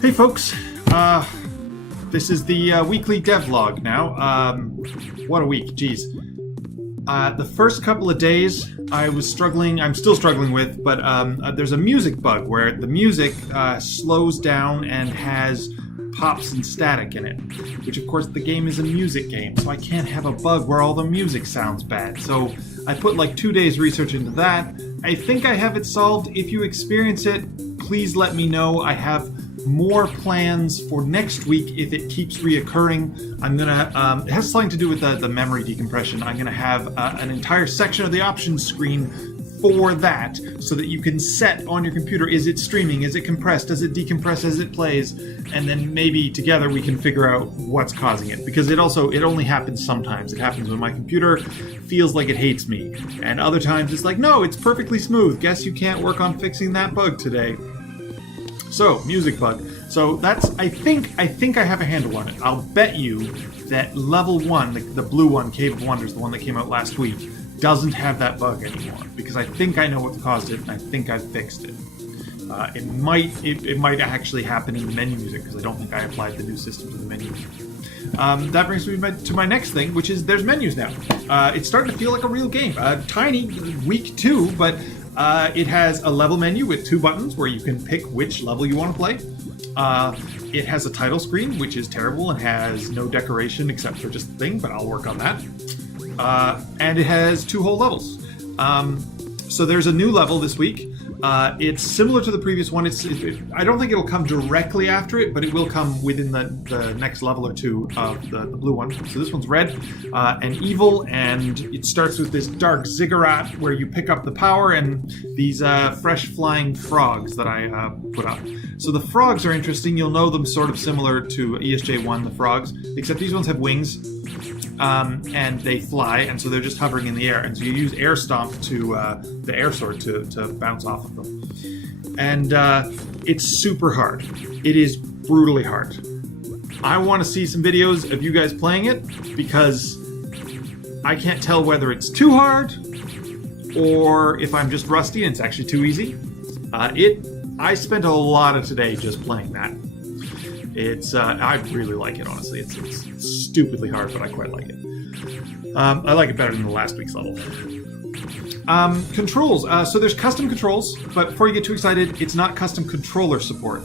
Hey folks, this is the weekly devlog now. What a week, geez. The first couple of days I was struggling, I'm still struggling with, but there's a music bug where the music slows down and has pops and static in it, which of course the game is a music game, so I can't have a bug where all the music sounds bad. So I put like 2 days research into that. I think I have it solved. If you experience it, please let me know. I have more plans for next week if it keeps reoccurring. I'm gonna, it has something to do with the memory decompression. I'm gonna have an entire section of the options screen for that so that you can set on your computer, is it streaming, is it compressed, does it decompress as it plays, and then maybe together we can figure out what's causing it, because it only happens sometimes. It happens when my computer feels like it hates me, and other times it's like, no, it's perfectly smooth, guess you can't work on fixing that bug today. So, music bug. So that's, I think I have a handle on it. I'll bet you that level 1, the blue one, Cave of Wonders, the one that came out last week, doesn't have that bug anymore, because I think I know what caused it, and I think I've fixed it. It might actually happen in the menu music, because I don't think I applied the new system to the menu music. That brings me to my next thing, which is there's menus now. It's starting to feel like a real game. Tiny, week 2, but it has a level menu with 2 buttons where you can pick which level you want to play. It has a title screen, which is terrible and has no decoration except for just the thing, but I'll work on that. And it has 2 whole levels. So there's a new level this week. It's similar to the previous one. I don't think it'll come directly after it, but it will come within the next level or 2 of the blue one. So this one's red and evil, and it starts with this dark ziggurat where you pick up the power and these fresh flying frogs that I put up. So the frogs are interesting. You'll know them sort of similar to ESJ1, the frogs, except these ones have wings. And they fly, and so they're just hovering in the air. And so you use air stomp to the air sword to bounce off of them. And it's super hard. It is brutally hard. I want to see some videos of you guys playing it, because I can't tell whether it's too hard or if I'm just rusty and it's actually too easy. I spent a lot of today just playing that. It's I really like it, honestly. It's stupidly hard, but I quite like it. I like it better than the last week's level. Controls. So there's custom controls, but before you get too excited, it's not custom controller support.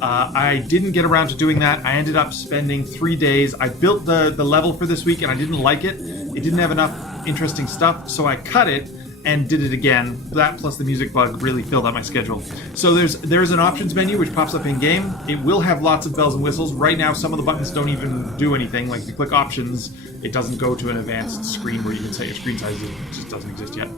I didn't get around to doing that. I ended up spending 3 days. I built the level for this week, and I didn't like it. It didn't have enough interesting stuff, so I cut it and did it again. That plus the music bug really filled out my schedule. So there's an options menu which pops up in game. It will have lots of bells and whistles. Right now some of the buttons don't even do anything. Like if you click options, it doesn't go to an advanced screen where you can set your screen size. It just doesn't exist yet.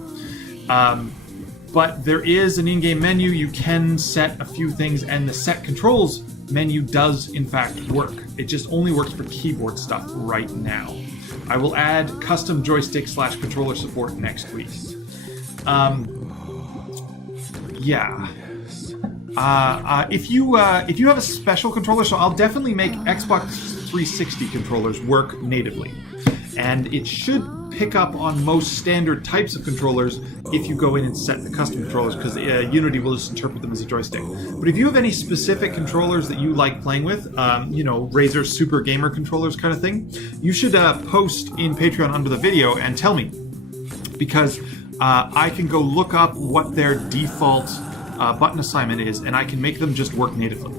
But there is an in-game menu. You can set a few things, and the set controls menu does in fact work. It just only works for keyboard stuff right now. I will add custom joystick / controller support next week. Yeah. If you have a special controller, so I'll definitely make Xbox 360 controllers work natively, and it should pick up on most standard types of controllers if you go in and set the custom controllers, because Unity will just interpret them as a joystick. But if you have any specific controllers that you like playing with, you know, Razer Super Gamer controllers kind of thing, you should post in Patreon under the video and tell me, because I can go look up what their default button assignment is, and I can make them just work natively.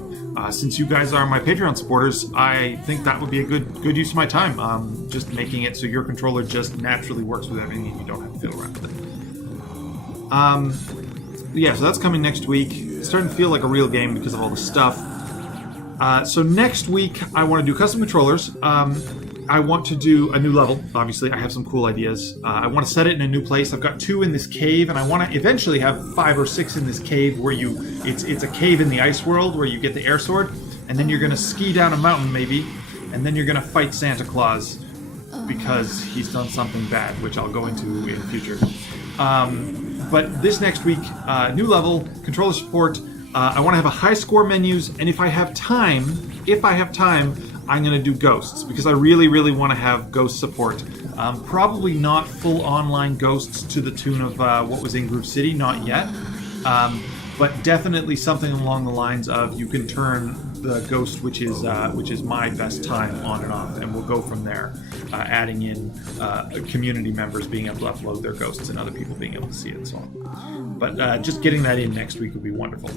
Since you guys are my Patreon supporters, I think that would be a good use of my time. Just making it so your controller just naturally works with everything and you don't have to fiddle around with it. Yeah, so that's coming next week. It's starting to feel like a real game because of all the stuff. So next week, I want to do custom controllers. I want to do a new level. Obviously, I have some cool ideas. I want to set it in a new place. I've got 2 in this cave, and I want to eventually have 5 or 6 in this cave where it's a cave in the ice world where you get the air sword, and then you're going to ski down a mountain maybe, and then you're going to fight Santa Claus because he's done something bad, which I'll go into in the future. But this next week, new level, controller support. I want to have a high score menus, and if I have time, I'm going to do ghosts, because I really, really want to have ghost support. Probably not full online ghosts to the tune of what was in Groove City, not yet. but definitely something along the lines of you can turn the ghost, which is my best time, on and off, and we'll go from there, adding in community members being able to upload their ghosts and other people being able to see it and so on. But just getting that in next week would be wonderful.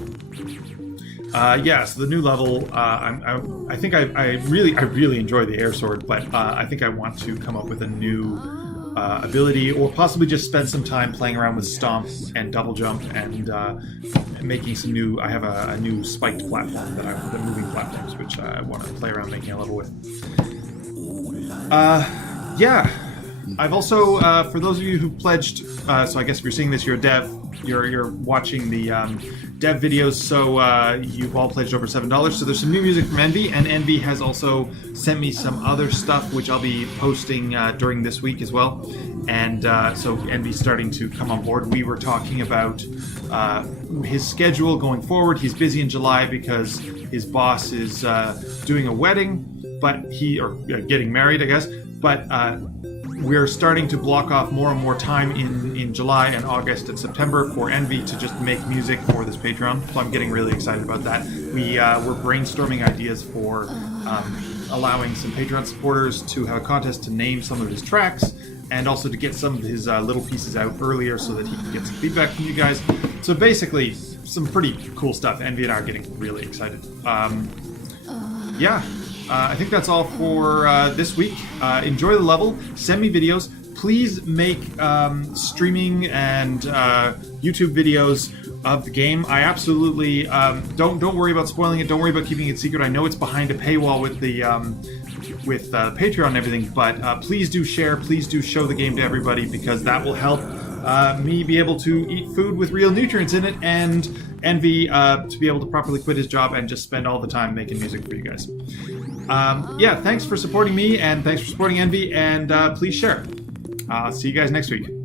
So the new level, I think I really enjoy the air sword, but I think I want to come up with a new ability, or possibly just spend some time playing around with stomp and double jump and making some new. I have a new spiked platform the moving platforms, which I want to play around making a level with. I've also, for those of you who pledged, so I guess if you're seeing this, you're a dev, you're watching the dev videos, so you've all pledged over $7. So there's some new music from Envy, and Envy has also sent me some other stuff, which I'll be posting during this week as well. And so Envy's starting to come on board. We were talking about his schedule going forward. He's busy in July because his boss is doing a wedding, getting married, I guess. But we're starting to block off more and more time in July and August and September for Envy to just make music for this Patreon. So I'm getting really excited about that. We're brainstorming ideas for allowing some Patreon supporters to have a contest to name some of his tracks, and also to get some of his little pieces out earlier so that he can get some feedback from you guys. So basically, some pretty cool stuff. Envy and I are getting really excited. I think that's all for this week. Enjoy the level. Send me videos. Please make streaming and YouTube videos of the game. I absolutely don't worry about spoiling it. Don't worry about keeping it secret. I know it's behind a paywall with the Patreon and everything, but please do share. Please do show the game to everybody, because that will help me be able to eat food with real nutrients in it, and Envy to be able to properly quit his job and just spend all the time making music for you guys. Thanks for supporting me, and thanks for supporting Envy, and please share. See you guys next week.